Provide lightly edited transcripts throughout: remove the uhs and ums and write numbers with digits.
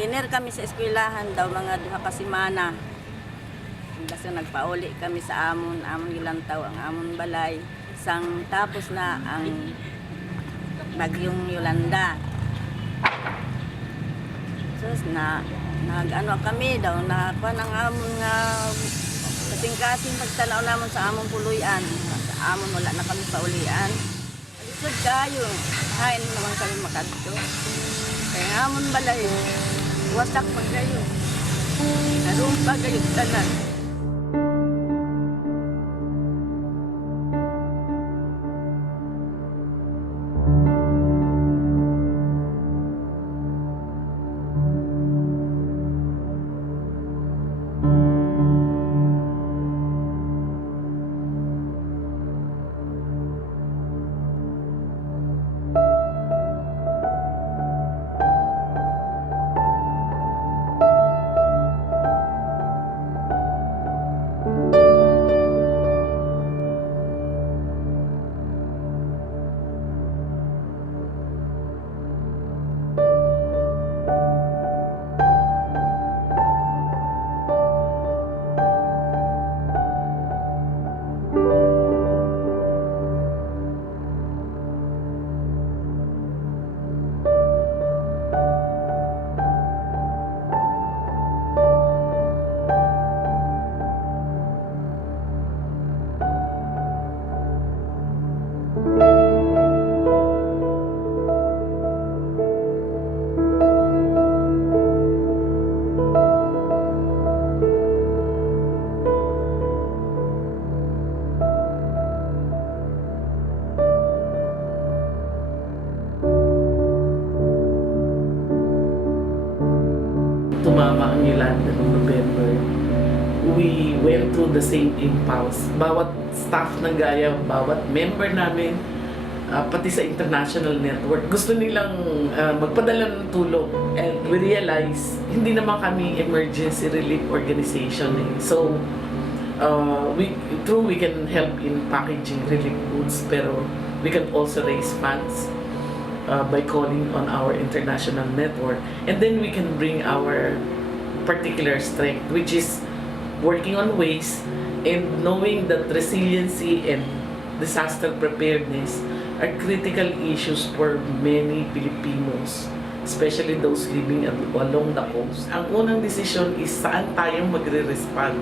Tiner kami sa eskwelahan daw mga duha ka semana. Kasi nagpauli kami sa amon gilantaw ang amon balay. Sang tapos na ang bagyong Yolanda. Sus na nag-ano kami daw na kuan ang amon nga kasing-kasing pagtanaw namon sa amon puluyan. Sa amon wala na kami paulian. Alisod kayo. Hain naman kami makadto. Kaya amon balay. Wasak pa kayo. Narumpa kayo tanan. Tumama ang Yolanda noong November, we went through the same impulse. Bawat staff ng Gaya, bawat member namin, pati sa international network, gusto nilang magpadala ng tulong. And we realized, hindi naman kami emergency relief organization. So, we can help in packaging relief goods, pero we can also raise funds by calling on our international network, and then we can bring our particular strength, which is working on waste and knowing that resiliency and disaster preparedness are critical issues for many Filipinos, especially those living along the coast. Ang unang desisyon is saan tayo magre-respond,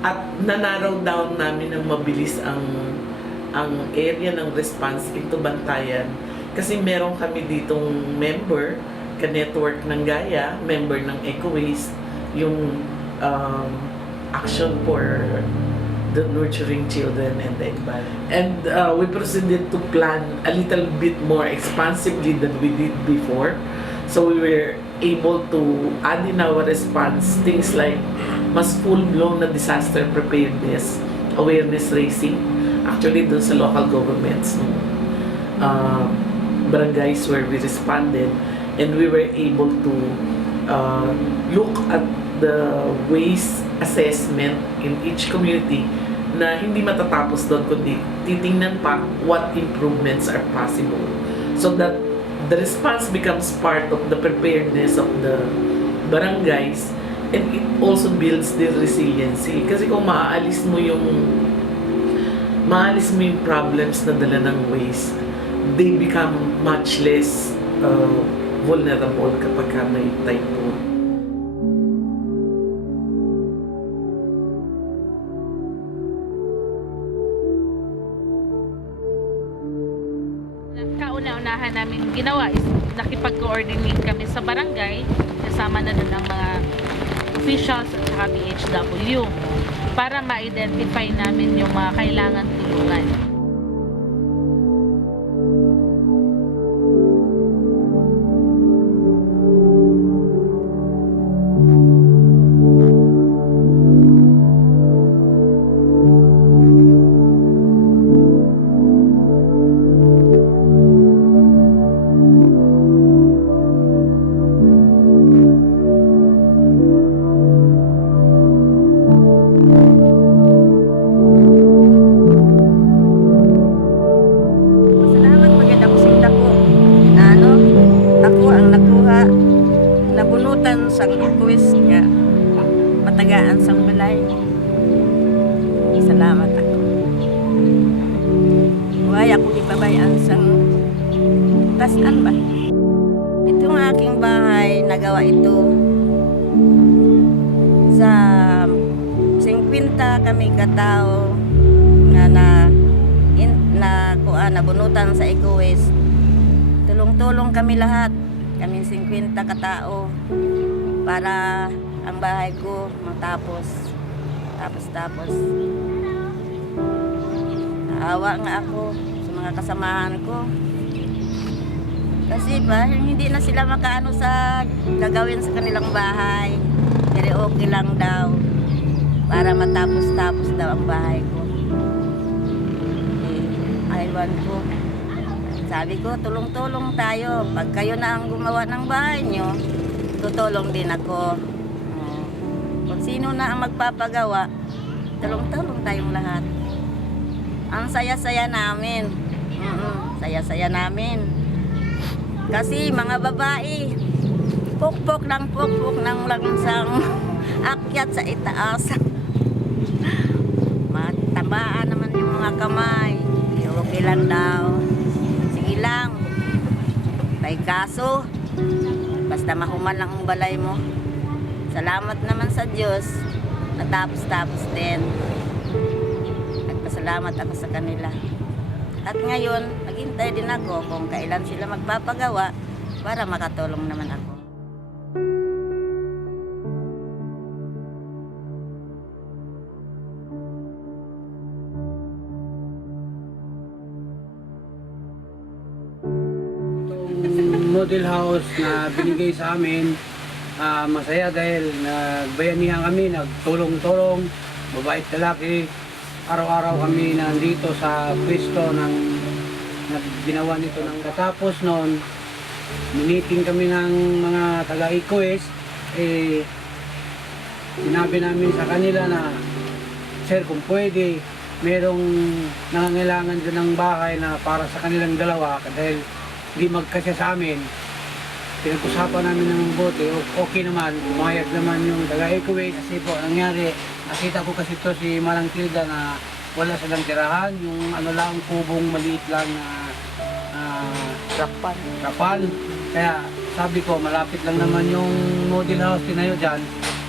at nanaraw down namin ng mabilis ang area ng response into Bantayan. Kasi meron kami ditong member, ka-network ng Gaya, member ng EcoWaste, yung Action for the Nurturing Children and the Environment. And we proceeded to plan a little bit more expansively than we did before. So we were able to add in our response things like mas full-blown na disaster preparedness, awareness raising, actually dun sa local governments, barangays where we responded, and we were able to look at the waste assessment in each community na hindi matatapos doon, kundi titingnan pa what improvements are possible, so that the response becomes part of the preparedness of the barangays, and it also builds the resiliency. Kasi kung maaalis mo yung problems na dala ng waste, they become much less vulnerable kapag may typhoon. Kauna-unahan namin ginawa is nakipag-coordinate kami sa barangay, kasama na doon ang mga officials at saka BHW para ma-identify namin yung mga kailangan tulungan. balay. Salamat ako. Huwag ako ipabayaan sa tasan ba? Itong aking bahay, nagawa ito sa 50 kami katao nabunutan sa Eco-West. Tulong-tulong kami lahat, kami 50 katao para ang bahay ko matapos. Tapos. Naawa nga ako sa mga kasamahan ko. Kasi ba, hindi na sila makaano sa gagawin sa kanilang bahay. Pero okay lang daw para matapos-tapos daw ang bahay ko. Aywan ko. Sabi ko, tulong-tulong tayo. Pag kayo na ang gumawa ng bahay nyo, tutulong din ako. Kung sino na ang magpapagawa, tulong-tulong tayong lahat. Ang saya-saya namin. Saya-saya namin. Kasi mga babae, pukpok ng langsang akyat sa itaas. Matabaan naman yung mga kamay. Okay lang daw. Sige lang. May kaso. Basta mahuman lang ang balay mo. Salamat naman sa Diyos. Natapos-tapos din. Nagpasalamat ako sa kanila. At ngayon, naghintay din ako kung kailan sila magpapagawa para makatulong naman ako. Model house na binigay sa amin, masaya dahil nagbayanihan kami, nagtulong-tulong, mabait lalaki. Araw-araw kami nandito sa pwesto ng ginawa nito ng katapos noon. Miniting kami ng mga taga-Eco-West, sinabi namin sa kanila na, sir, kung pwede, merong nangangailangan dyan ng bahay na para sa kanilang dalawa dahil hindi magkasya sa amin. Pinag-usapan namin ng bote, okay naman, umayag naman yung taga-Eco-West. Kasi po, nangyari, nakita ko kasi ito si Malang Tilda na wala silang tirahan, yung ano lang, kubong maliit lang na rapal. Kaya sabi ko, malapit lang naman yung model house tinayo dyan.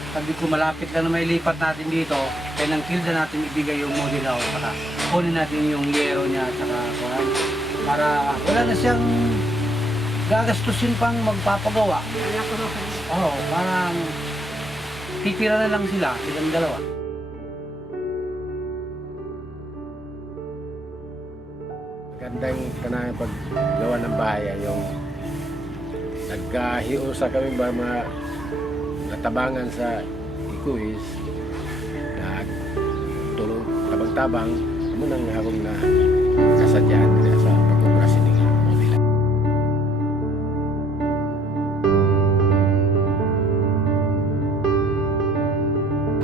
Sabi ko, malapit lang na may lipat natin dito. Kaya nang Tilda natin ibigay yung model house. Saka kunin natin yung yero niya. Saka para wala na siyang gagastusin pang magpapagawa. Oo, parang titira na lang sila, silang dalawa. Gandang kanang paggawa ng bahay yung nagkahiusa kami ba mga natabangan sa Eco-West na tulong tabang-tabang munang akong na kasadyahan nila sa pag-operasyon ng model.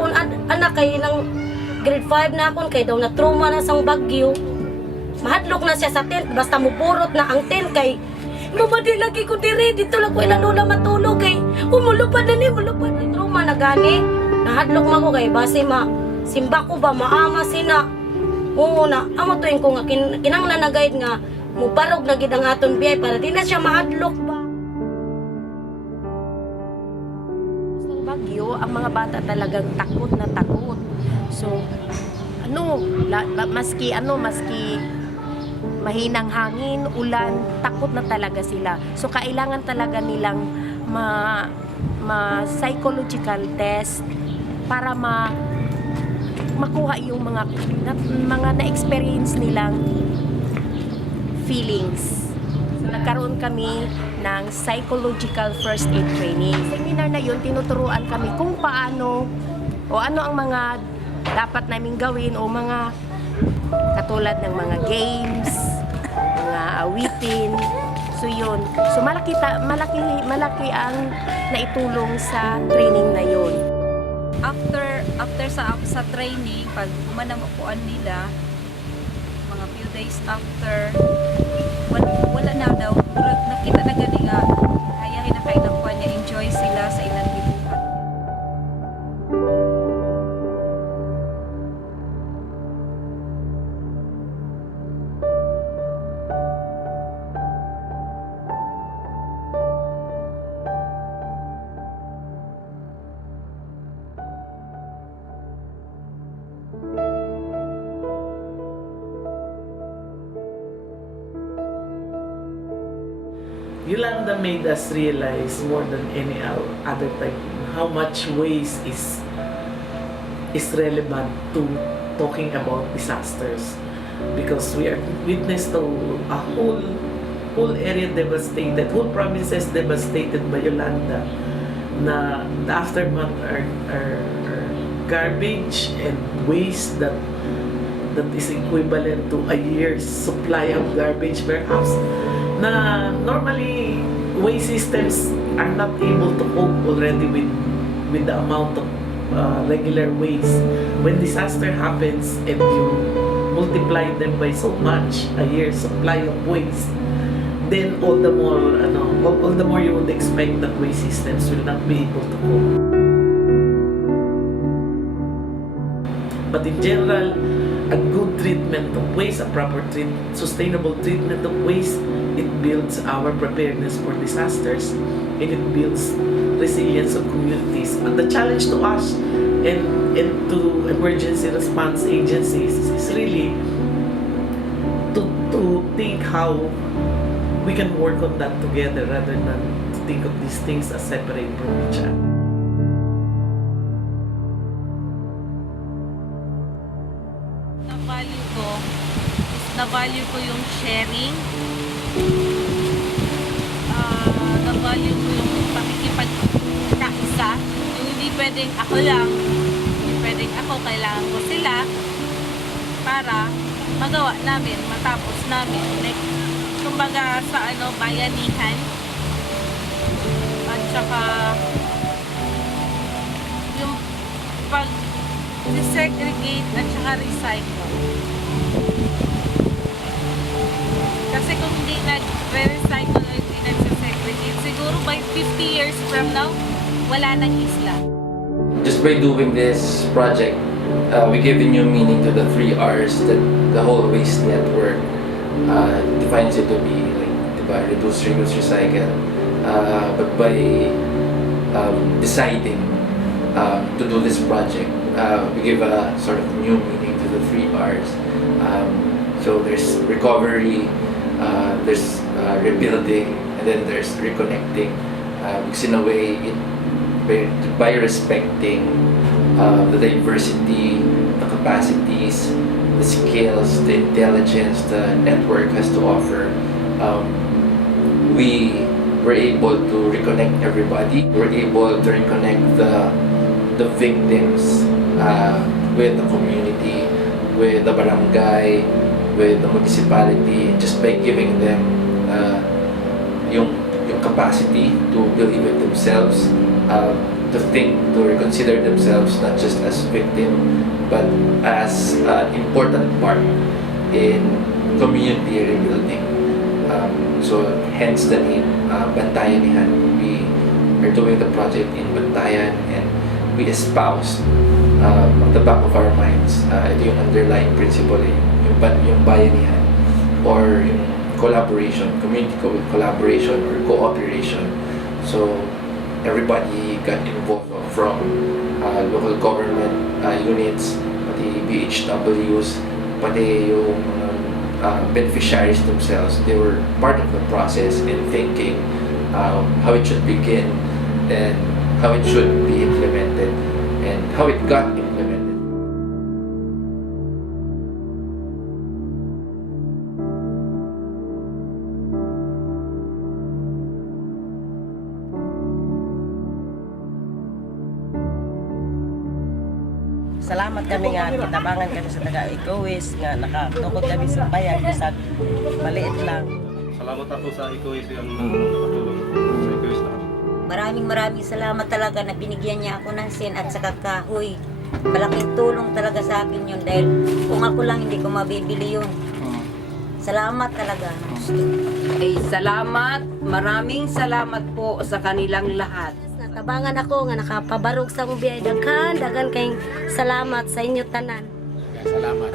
Kung anak kay ng grade 5 na akon kay daw na trauma na sang bagyo. Mahadlok na siya sa tent basta mupurot na ang tent kay mabadi lagi ko diri dito lang ko ilalula matulog kay umulupad na ni trauma na gani. Nahadlok man ko kay base simba ko ba maama sina. Oo na amo tuing ko nga kinanglan na guide nga muparog na gid ang aton biyay para di na siya mahadlok ba. Bagyo, ang mga bata talagang takot na takot. So, maski mahinang hangin, ulan, takot na talaga sila. So, kailangan talaga nilang psychological test para makuha yung mga na-experience nilang feelings. So, nagkaroon kami ng psychological first aid training. Seminar na yun, tinuturuan kami kung paano o ano ang mga dapat naming gawin o mga katulad ng mga games, mga awitin. So yun. So malaki ang naitulong sa training na yun. After sa training, pag umanamukuan nila, mga few days after, wala na daw. Nakita na gani nga, hayahin na kayo ng kuha niya, enjoy sila sa ilang bibuhat. Yolanda made us realize more than any other time how much waste is relevant to talking about disasters, because we are witness to a whole area devastated, whole provinces devastated by Yolanda, na the aftermath are garbage and waste that is equivalent to a year's supply of garbage perhaps, na normally waste systems are not able to cope already with the amount of regular waste. When disaster happens and you multiply them by so much, a year's supply of waste, then all the more you would expect that waste systems will not be able to cope. But in general, a good treatment of waste, a proper sustainable treatment of waste, it builds our preparedness for disasters, and it builds resilience of communities. But the challenge to us and to emergency response agencies is really to think how we can work on that together rather than to think of these things as separate from each other. Na-value ko yung sharing. Na-value ko yung pakikipagkaisa. Yung hindi pwedeng ako lang, hindi pwedeng ako, kailangan ko sila para magawa namin, matapos namin. Like, kumbaga sa bayanihan. At saka yung pag-segregate at saka recycle. Kasi kung hindi nag-recycle o hindi nag-segregate, siguro by 50 years from now, wala nang isla. Just by doing this project, we give a new meaning to the 3 R's that the whole waste network defines it to be, like, diba, reduce, reuse, recycle. But by deciding to do this project, we give a sort of new meaning to the 3 R's. So there's recovery, there's rebuilding, and then there's reconnecting. Because in a way, by respecting the diversity, the capacities, the skills, the intelligence the network has to offer, we were able to reconnect everybody. We're able to reconnect the victims with the community, with the barangay, with the municipality, just by giving them yung capacity to believe in themselves, to think, to reconsider themselves not just as victim, but as an important part in community rebuilding. So hence the name Bantayan. We are doing the project in Bantayan, and we espouse at the back of our minds, ito yung underlying principle, yung bayanihan, or yung collaboration, community collaboration or cooperation. So everybody got involved, from local government units, pati BHWs, pati yung beneficiaries themselves. They were part of the process in thinking how it should begin and how it should be implemented and how it got implemented. Salamat kami nga kitabangan kami sa taga-Ecowaste nga nakatukod kami sa bayan bisag maliit lang. Salamat ako sa Ecowaste yung nakatulong sa Ecowaste na. Maraming salamat talaga na binigyan niya ako ng sin at saka kahoy. Malaking tulong talaga sa akin yun dahil kung ako lang hindi ko mabibili yun. Salamat talaga. Ay, salamat. Maraming salamat po sa kanilang lahat. Natabangan ako nga nakapabarog sa akong biyay. Daghan kayong salamat sa inyo tanan. Salamat.